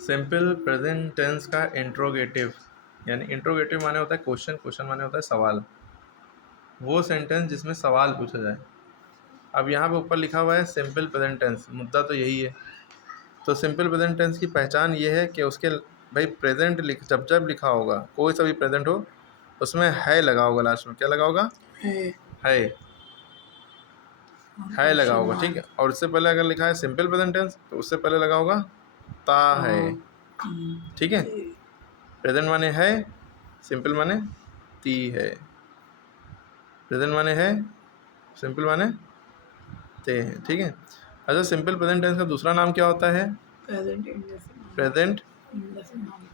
Simple present tense का interrogative, यानी interrogative माने होता है क्वेश्चन, क्वेश्चन माने होता है सवाल, वो सेंटेंस जिसमें सवाल पूछा जाए। अब यहाँ पे ऊपर लिखा हुआ है सिंपल प्रेजेंट टेंस, मुद्दा तो यही है। तो सिंपल प्रेजेंट टेंस की पहचान ये है कि उसके भाई प्रेजेंट जब जब लिखा होगा, कोई सा भी प्रेजेंट हो, उसमें है लगा होगा, लास्ट में क्या लगा होगा, है लगा होगा, ठीक है। और उससे पहले अगर लिखा है सिंपल प्रेजेंट टेंस तो उससे पहले लगा होगा ता है, ठीक है। प्रेजेंट माने है, सिंपल माने ती है। प्रेजेंट माने है, सिंपल माने ते है, ठीक है। अच्छा, सिंपल प्रेजेंट टेंस का दूसरा नाम क्या होता है? Present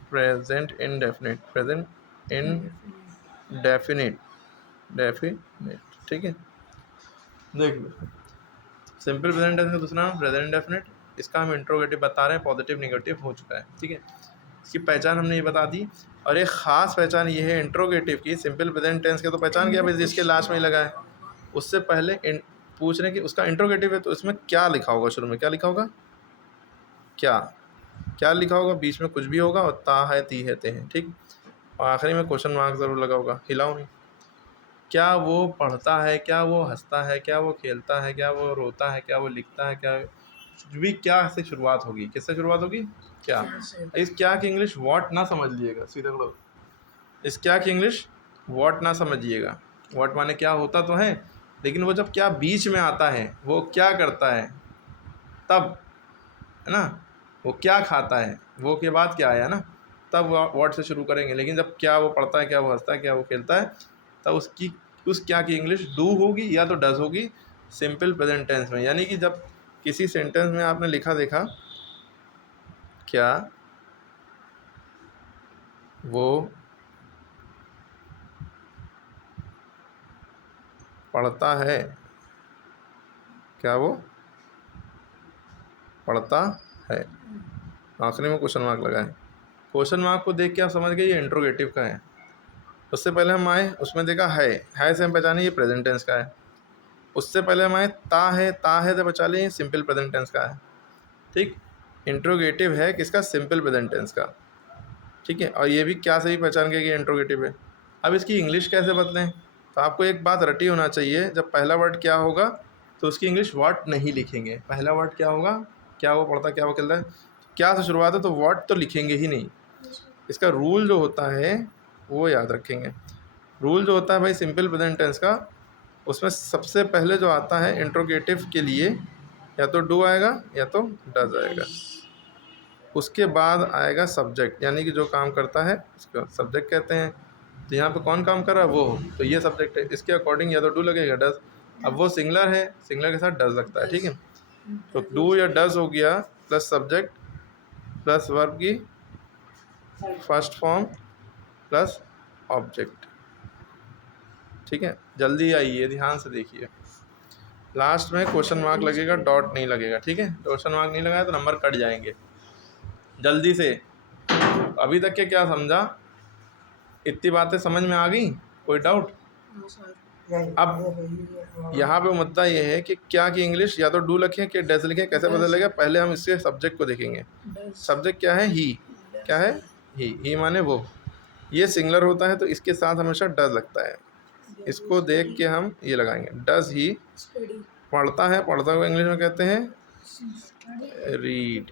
present indefinite, present indefinite, definite, ठीक है। देख लो, सिंपल प्रेजेंट टेंस का दूसरा नाम प्रेजेंट इनडेफिनिट, इसका हम इंट्रोगेटिव बता रहे हैं, पॉजिटिव निगेटिव हो चुका है, ठीक है। इसकी पहचान हमने ये बता दी। और एक ख़ास पहचान ये है इंट्रोगेटिव की, सिंपल प्रेजेंट टेंस के तो पहचान गया भाई जिसके लास्ट में ही लगा है। उससे पहले पूछ रहे हैं कि उसका इंट्रोगेटिव है तो इसमें क्या लिखा होगा, शुरू में क्या लिखा होगा, क्या क्या लिखा होगा, बीच में कुछ भी होगा और ता है ती है ते है, ठीक। और आखिरी में क्वेश्चन मार्क ज़रूर लगा होगा, हिलाओ नहीं। क्या वो पढ़ता है, क्या वो हंसता है, क्या वो खेलता है, क्या वो रोता है, क्या वो लिखता है, क्या कुछ भी, क्या से शुरुआत होगी, किससे शुरुआत होगी, क्या। इस क्या की इंग्लिश वॉट ना समझिएगा, सीधे बोलो, इस क्या की इंग्लिश वॉट ना समझिएगा। वॉट माने क्या होता तो है, लेकिन वो जब क्या बीच में आता है, वो क्या करता है तब, है ना, वो क्या खाता है, वो के बाद क्या आया ना, तब वॉट से शुरू करेंगे। लेकिन जब क्या वो पढ़ता है, क्या वो हंसता है, क्या वो खेलता है, तब उसकी उस क्या की इंग्लिश डू होगी या तो डज होगी सिंपल प्रेजेंट टेंस में। यानी कि जब किसी सेंटेंस में आपने लिखा देखा क्या वो पढ़ता है, क्या वो पढ़ता है, आखिरी में क्वेश्चन मार्क लगा है। क्वेश्चन मार्क को देख के आप समझ गए ये इंट्रोगेटिव का है। उससे पहले हम आए, उसमें देखा है से हम पहचाने ये प्रेजेंट टेंस का है। उससे पहले हम आए ता है तो पहचान लिए सिंपल प्रेजेंट टेंस का है, ठीक। इंट्रोगेटिव है किसका, सिंपल प्रेजेंट टेंस का, ठीक है। और ये भी क्या से भी पहचान गए कि इंट्रोगेटिव है। अब इसकी इंग्लिश कैसे बदलें, तो आपको एक बात रटी होना चाहिए, जब पहला वर्ड क्या होगा तो उसकी इंग्लिश व्हाट नहीं लिखेंगे। पहला वर्ड क्या होगा, क्या वो पढ़ता, क्या वो खेलता है, क्या से शुरुआत है तो व्हाट तो लिखेंगे ही नहीं। इसका रूल जो होता है वो याद रखेंगे। रूल जो होता है भाई सिंपल प्रेजेंट टेंस का, उसमें सबसे पहले जो आता है इंट्रोगेटिव के लिए या तो डू आएगा या तो डज आएगा। उसके बाद आएगा सब्जेक्ट, यानी कि जो काम करता है उसको सब्जेक्ट कहते हैं। तो यहाँ पे कौन काम कर रहा है, वो, तो ये सब्जेक्ट है, इसके अकॉर्डिंग या तो डू लगेगा डज। अब वो सिंगलर है, सिंगलर के साथ डज लगता है, ठीक है। तो डू या डज हो गया प्लस सब्जेक्ट प्लस वर्ब की फर्स्ट फॉर्म प्लस ऑब्जेक्ट, ठीक है। जल्दी आइए, ध्यान से देखिए, लास्ट में क्वेश्चन मार्क लगेगा, डॉट नहीं लगेगा, ठीक है। क्वेश्चन मार्क नहीं लगाया तो नंबर कट जाएंगे। जल्दी से, अभी तक के क्या समझा, इतनी बातें समझ में आ गई, कोई डाउट? अब यहाँ पे मुद्दा ये है कि क्या की इंग्लिश या तो डू लिखें कि डज लिखें, कैसे बदलेगा। पहले हम इसके सब्जेक्ट को देखेंगे। सब्जेक्ट क्या है, ही, क्या है, ही माने वो, ये सिंगलर होता है तो इसके साथ हमेशा डज लगता है। इसको देख के हम ये लगाएंगे, डज ही पढ़ता है, पढ़ता हुआ इंग्लिश में कहते हैं रीड,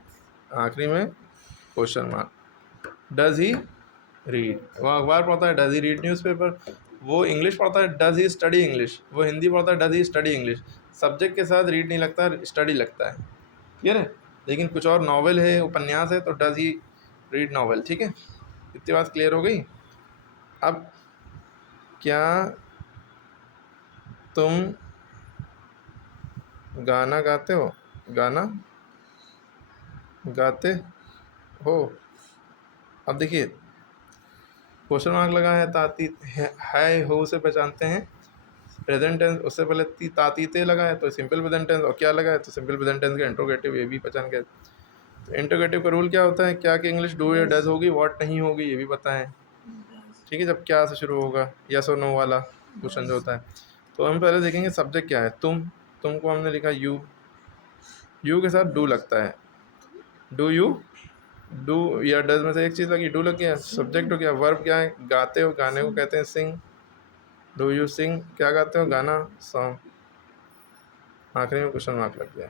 आखिरी में question mark. Does he read, वो अखबार पढ़ता है, डज ही रीड न्यूज़पेपर। वो इंग्लिश पढ़ता है, डज ही स्टडी इंग्लिश। वो हिंदी पढ़ता है, does he study English. Subject के साथ रीड नहीं लगता, स्टडी लगता है, क्लियर है। लेकिन कुछ और नॉवेल है, उपन्यास है, तो डज ही रीड नॉवेल, ठीक है। इतनी बात क्लियर हो गई। अब क्या तुम गाना गाते हो, गाना गाते हो। अब देखिए क्वेश्चन मार्क लगा है, ताती है हो से पहचानते हैं प्रेजेंट टेंस। उससे पहले तातीते लगा है तो सिंपल प्रेजेंट टेंस, और क्या लगा है तो सिंपल प्रेजेंट टेंस का इंट्रोगेटिव, ये भी पहचान गए। तो इंट्रोगेटिव का रूल क्या होता है, क्या कि इंग्लिश डू या डज होगी, व्हाट नहीं होगी, ये भी पता है, ठीक है। जब क्या से शुरू होगा, यस और नो वाला क्वेश्चन जो होता है। तो हम पहले देखेंगे सब्जेक्ट क्या है, तुम को हमने लिखा यू, यू के साथ डू लगता है, डू यू डू या डज में से एक चीज़ लगी, डू लग गया, सब्जेक्ट हो गया, वर्ब क्या है, गाते हो, गाने को कहते हैं सिंग, डू यू सिंग, क्या गाते हो, गाना, सॉन्ग, आखिरी में क्वेश्चन मार्क लग गया।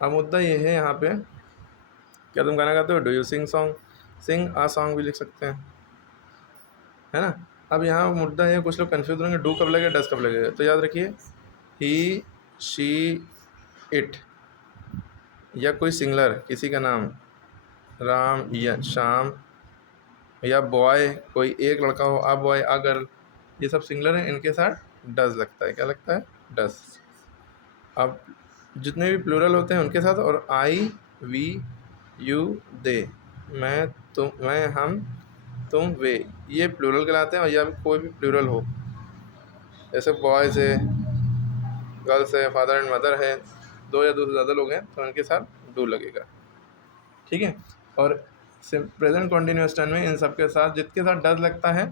अब मुद्दा ये है यहाँ पे, क्या तुम गाना गाते हो, do you sing song, sing a song भी लिख सकते हैं, है ना। अब यहाँ मुद्दा है, कुछ लोग कन्फ्यूज होंगे डू कब लगेगा, डज कब लगेगा, तो याद रखिए ही, शी, इट, या कोई सिंगलर किसी का नाम, राम या शाम, या बॉय, कोई एक लड़का हो, आ बॉय, आ गर्ल, ये सब सिंगलर हैं, इनके साथ डज लगता है, क्या लगता है, डज। अब जितने भी प्लूरल होते हैं उनके साथ, और आई, वी, यू, दे, मैं, तुम, मैं, हम, तुम, वे, ये प्लूरल कहलाते हैं। और या कोई भी प्लूरल हो, जैसे बॉयज़ है, गर्ल्स है, फादर एंड मदर है, दो या दो से ज़्यादा लोग हैं, तो उनके साथ डू लगेगा, ठीक है। और प्रेजेंट कॉन्टिन्यूस टेंस में इन सब के साथ, जिसके साथ डज लगता है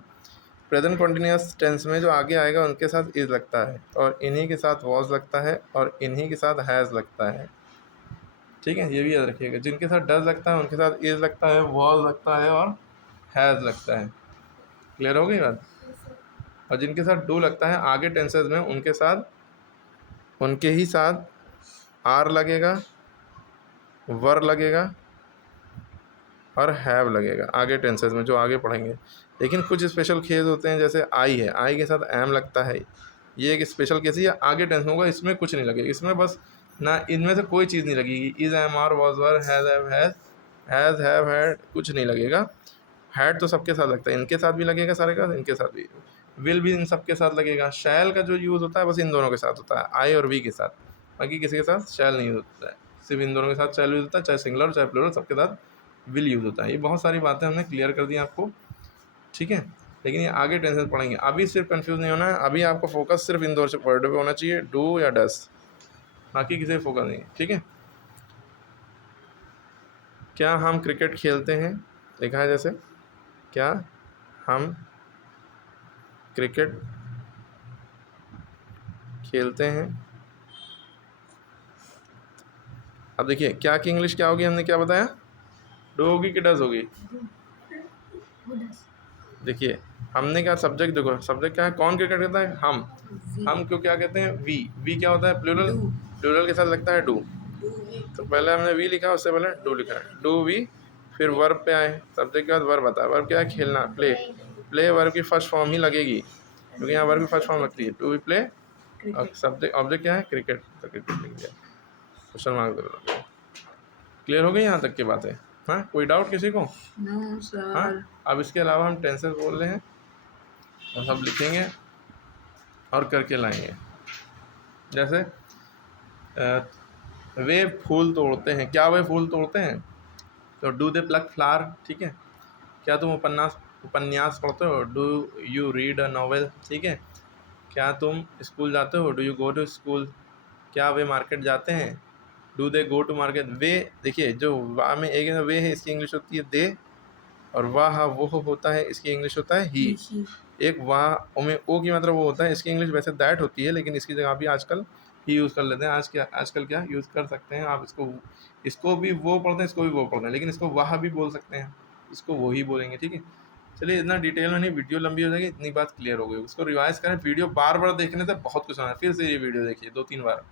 प्रेजेंट कॉन्टिन्यूस टेंस में जो आगे आएगा उनके साथ इज लगता है, और इन्हीं के साथ वॉज लगता है, और इन्हीं के साथ हैज़ लगता है, ठीक है। ये भी याद रखिएगा, जिनके साथ डज लगता है उनके साथ इज लगता है, वॉज लगता है, और हैज़ लगता है। क्लियर हो गई बात। और जिनके साथ डू लगता है आगे टेंसेज में, उनके साथ, उनके ही साथ आर लगेगा, वर लगेगा, और हैव लगेगा आगे टेंसेज में जो आगे पढ़ेंगे। लेकिन कुछ स्पेशल केस होते हैं, जैसे आई है, आई के साथ एम लगता है, ये एक स्पेशल केस है, ये आगे टेंस में होगा, इसमें कुछ नहीं लगेगा, इसमें बस ना, इनमें से कोई चीज़ नहीं लगेगी, is, am, are, was, were, has, have, had, कुछ नहीं लगेगा। हैड तो सबके साथ लगता है, इनके साथ भी लगेगा, सारे का इनके साथ भी, विल भी इन सबके साथ लगेगा। शैल का जो यूज़ होता है बस इन दोनों के साथ होता है, आई और वी के साथ, बाकी किसी के साथ शैल नहीं होता है, सिर्फ इन दोनों के साथ शैल यूज़ होता है, चाहे सिंगुलर चाहे प्लूरल, सबके साथ विल यूज़ होता है। ये बहुत सारी बातें हमने क्लियर कर दी आपको, ठीक है। लेकिन ये आगे टेंशन पढ़ेंगे, अभी सिर्फ कंफ्यूज नहीं होना है, अभी आपको फोकस सिर्फ इन दो वर्ड पे होना चाहिए, डू या डस, बाकी किसी पे फोकस नहीं, ठीक है। क्या हम क्रिकेट खेलते हैं, लिखा है जैसे, क्या हम क्रिकेट खेलते हैं। अब देखिए क्या की इंग्लिश क्या होगी, हमने क्या बताया, डू होगी कि डज होगी। देखिए हमने क्या, सब्जेक्ट देखो, सब्जेक्ट क्या है, कौन क्रिकेट खेलता है, हम क्यों क्या कहते हैं, वी क्या होता है, प्लूरल, प्लूरल के साथ लगता है डू, तो पहले हमने वी लिखा, उससे पहले डू लिखा है, डू वी। फिर वर्ब पे आए, सब्जेक्ट के बाद वर्ब आता है, वर्ब क्या है, खेलना, प्ले, प्ले वर्ब की फर्स्ट फॉर्म ही लगेगी, क्योंकि यहाँ वर्ब की फर्स्ट फॉर्म लगती है, टू वी प्ले, और सब्जेक्ट ऑब्जेक्ट क्या है, क्रिकेट, तो क्रिकेट लिख दिया, क्वेश्चन मार्क दे। क्लियर हो गई यहाँ तक की बातें, हाँ, कोई डाउट किसी को, नो सर। हाँ। अब इसके अलावा हम टेंसेस बोल रहे हैं और सब लिखेंगे और करके लाएंगे। जैसे वे फूल तोड़ते हैं, क्या वे फूल तोड़ते हैं, तो डू दे प्लक फ्लावर, ठीक है। क्या तुम उपन्यास पढ़ते हो, do you read a novel, ठीक है। क्या तुम स्कूल जाते हो, do you go to school. क्या वे मार्केट जाते हैं, do they go to market. वे देखिए, जो वाह में एक वे है, इसकी इंग्लिश होती है दे, और वाह वो होता है, इसकी इंग्लिश होता है ही। एक वाह में ओ की मतलब वो होता है, इसकी इंग्लिश वैसे दैट होती है, लेकिन इसकी जगह भी आजकल ही यूज़ कर लेते हैं। आजकल क्या यूज़ कर सकते हैं आप, इसको भी वो पढ़ते हैं, इसको भी वो पढ़ते हैं, लेकिन इसको वाह भी बोल सकते हैं, इसको वो ही बोलेंगे, ठीक है। चलिए इतना डिटेल में नहीं, वीडियो लंबी हो जाएगी, इतनी बात क्लियर हो गई। उसको रिवाइज करें, वीडियो बार बार देखने से बहुत कुछ होना है, फिर से ये वीडियो देखिए 2-3 बार।